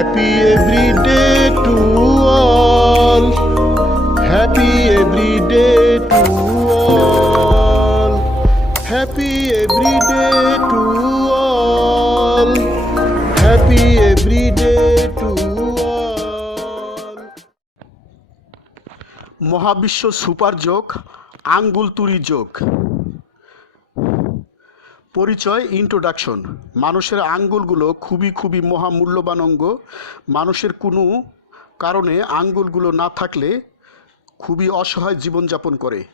Happy every day to all. Happy every day to all. Happy every day to all. Happy every day to all. মহাবিশ্ব super যোগ আঙ্গুল তুরি যোগ পরিচয় introduction মানুষের আঙ্গুলগুলো খুবই খুবই মহামূল্যবান অঙ্গ। মানুষের কোনো কারণে আঙ্গুলগুলো না থাকলে খুবই অসহায় জীবনযাপন করে।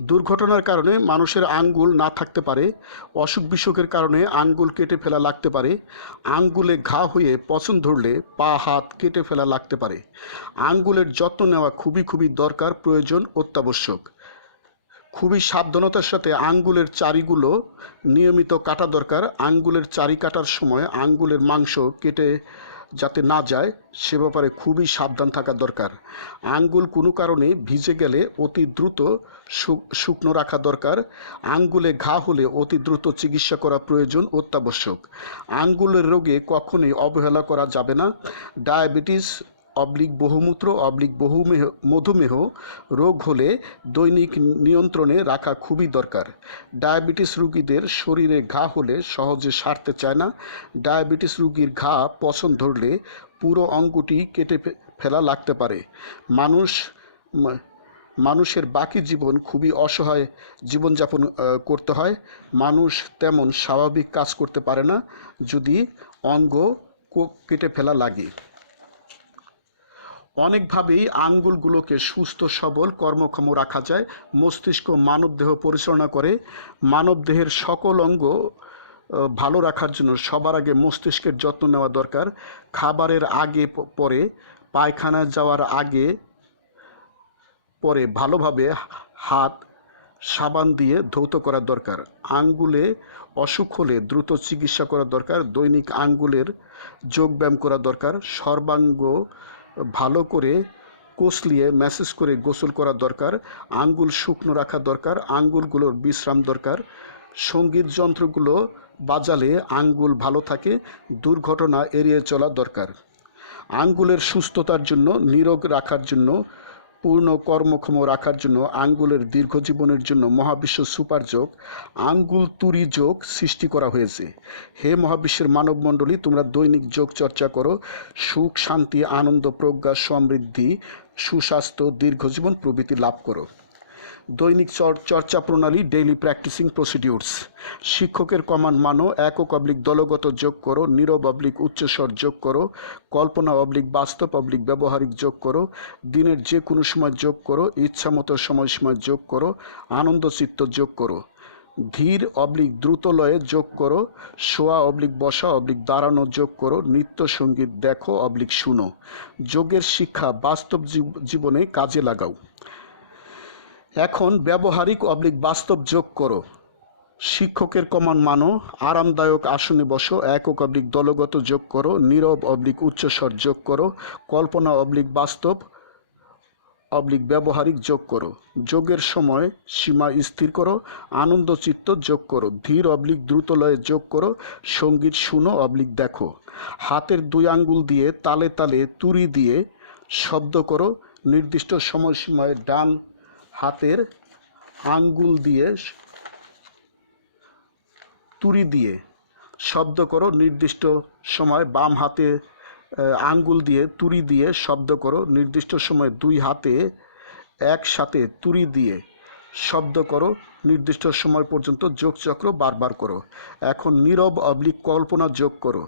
দুর্ঘটনার কারণে মানুষের আঙ্গুল না থাকতে পারে। অসুখ বিসুখের কারণে আঙ্গুল কেটে ফেলা লাগতে পারে। আঙ্গুলে ঘা হয়ে পছন্দ ধরলে পা, হাত কেটে ফেলা লাগতে পারে। আঙ্গুলের যত্ন নেওয়া খুবই খুবই দরকার, প্রয়োজন অত্যাবশ্যক। খুবই সাবধানতার সাথে আঙ্গুলের চারিগুলো নিয়মিত কাটা দরকার। আঙ্গুলের চারি কাটার সময় আঙ্গুলের মাংস কেটে যাতে না যায়, সে ব্যাপারে খুবই সাবধান থাকা দরকার। আঙ্গুল কোনো কারণে ভিজে গেলে অতি দ্রুত শুকনো রাখা দরকার। আঙ্গুলে ঘা হলে অতি দ্রুত চিকিৎসা করা প্রয়োজন অত্যাবশ্যক। আঙ্গুলের রোগে কখনোই অবহেলা করা যাবে না। ডায়াবেটিস অবলিক বহুমূত্র, অবলিক বহুমেহ, মধুমেহ রোগ হলে দৈনিক নিয়ন্ত্রণে রাখা খুবই দরকার। ডায়াবেটিস রুগীদের শরীরে ঘা হলে সহজে সারতে চায় না। ডায়াবেটিস রুগীর ঘা পছন্দ ধরলে পুরো অঙ্গটি কেটে ফেলা লাগতে পারে। মানুষ মানুষের বাকি জীবন খুবই অসহায় জীবনযাপন করতে হয়। মানুষ তেমন স্বাভাবিক কাজ করতে পারে না যদি অঙ্গ কেটে ফেলা লাগে। অনেকভাবেই আঙ্গুলগুলোকে সুস্থ, সবল, কর্মক্ষম রাখা যায়। মস্তিষ্ক মানবদেহ পরিচালনা করে। মানবদেহের সকল অঙ্গ ভালো রাখার জন্য সবার আগে মস্তিষ্কের যত্ন নেওয়া দরকার। খাবারের আগে পরে পায়খানায় যাওয়ার আগে, পরে ভালোভাবে হাত, সাবান দিয়ে ধৌত করা দরকার। আঙ্গুলে অসুখ হলে দ্রুত চিকিৎসা করা দরকার। দৈনিক আঙ্গুলের যোগব্যায়াম করা দরকার। সর্বাঙ্গ ভালো করে কোসলিয়ে ম্যাসেজ করে গোসল করা দরকার, আঙ্গুল শুকনো রাখা দরকার, আঙ্গুলগুলোর বিশ্রাম দরকার। সংগীত যন্ত্রগুলো বাজালে আঙ্গুল ভালো থাকে, দুর্ঘটনা এড়িয়ে চলা দরকার। আঙ্গুলের সুস্থতার জন্য, নিরোগ রাখার জন্য পূর্ণ কর্মক্ষম রাখার জন্য আঙ্গুলের দীর্ঘ জীবনের জন্য মহাবিশ্ব সুপার যোগ, আঙ্গুল তুরি যোগ সৃষ্টি করা হয়েছে। হে মহাবিশ্বের মানবমণ্ডলী, তোমরা দৈনিক যোগ চর্চা করো। সুখ, শান্তি, আনন্দ, প্রজ্ঞা, সমৃদ্ধি, সুস্বাস্থ্য দীর্ঘ জীবন প্রভৃতি লাভ করো। দৈনিক চর্চা প্রণালী ডেইলি প্র্যাকটিসিং প্রসিডিউরস শিক্ষকের কমান্ড মানো একক অবলিক দলগত যোগ করো, নীরব অবলিক উচ্চস্বর যোগ করো, কল্পনা অবলিক বাস্তব অবলিক ব্যবহারিক যোগ করো, দিনের যে কোনো সময় যোগ করো, ইচ্ছামতো সময় সময় যোগ করো, আনন্দ চিত্ত যোগ করো। ধীর অবলিক দ্রুত লয়ে যোগ করো, শোয়া অবলিক বসা অবলিক দাঁড়ানো যোগ করো, নৃত্য সংগীত দেখো অবলিক শুনো। যোগের শিক্ষা বাস্তব জীব- জীবনে কাজে লাগাও। এখন ব্যবহারিক অবলিক বাস্তব যোগ করো। শিক্ষকের কমান মানো, আরামদায়ক আসনে বসো, একক অবলিক দলগত যোগ করো, নীরব অবলিক উচ্চস্বর যোগ করো, কল্পনা অবলিক বাস্তব অবলিক ব্যবহারিক যোগ করো। যোগের সময় সীমা স্থির করো, আনন্দ চিত্ত যোগ করো, ধীর অবলিক দ্রুত লয়ে যোগ করো, সংগীত শুনো, অবলিক দেখো। হাতের দুই আঙ্গুল দিয়ে তালে তালে তুরি দিয়ে শব্দ করো, নির্দিষ্ট সময়সীমায় ডান হাতের আঙ্গুল দিয়ে তুরি দিয়ে শব্দ করো, নির্দিষ্ট সময় বাম হাতে আঙ্গুল দিয়ে তুরি দিয়ে শব্দ করো, নির্দিষ্ট সময় দুই হাতে একসাথে তুরি দিয়ে শব্দ করো, নির্দিষ্ট সময় পর্যন্ত যোগচক্র বারবার করো। এখন নীরব অবলিক কল্পনা যোগ করো।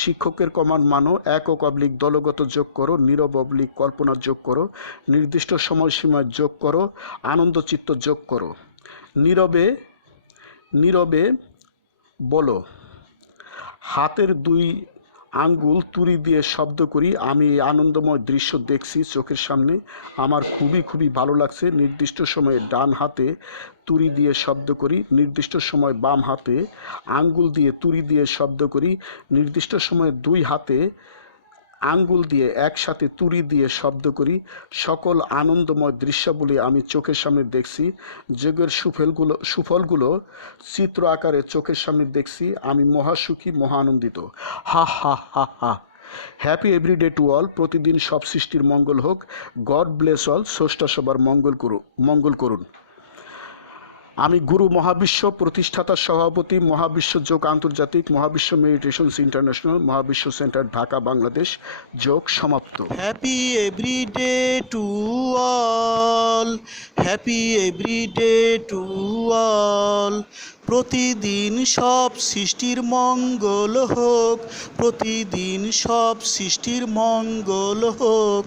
শিক্ষকের কমান্ড মানো, একক অবলিক দলগত যোগ করো, নীরব অবলিক কল্পনা যোগ করো, নির্দিষ্ট সময়সীমায় যোগ করো, আনন্দ চিত্ত যোগ করো। নীরবে নীরবে বলো, হাতের দুই আঙ্গুল তুরি দিয়ে শব্দ করি, আমি আনন্দময় দৃশ্য দেখছি চোখের সামনে। আমার খুবই খুবই ভালো লাগছে। নির্দিষ্ট সময়ে ডান হাতে তুরি দিয়ে শব্দ করি, নির্দিষ্ট সময় বাম হাতে আঙ্গুল দিয়ে তুরি দিয়ে শব্দ করি, নির্দিষ্ট সময়ে দুই হাতে আঙ্গুল দিয়ে একসাথে তুরি দিয়ে শব্দ করি। সকল আনন্দময় দৃশ্যাবলী আমি চোখের সামনে দেখছি। যোগের সুফলগুলো সুফলগুলো চিত্র আকারে চোখের সামনে দেখছি। আমি মহাসুখী মহা আনন্দিত হা হা হা। হা happy every day to all প্রতিদিন সব সৃষ্টির মঙ্গল হোক। গড ব্লেস অল স্রষ্টা সবার মঙ্গল করু, মঙ্গল করুন। আমি গুরু মহাবিশ্ব প্রতিষ্ঠাতা সভাপতি মহাবিশ্ব যোগ আন্তর্জাতিক মহাবিশ্ব মেডিটেশনস ইন্টারন্যাশনাল মহাবিশ্ব সেন্টার ঢাকা, বাংলাদেশ। যোগ সমাপ্ত। Happy every day to all happy every day to all প্রতিদিন সব সৃষ্টির মঙ্গল হোক। প্রতিদিন সব সৃষ্টির মঙ্গল হোক।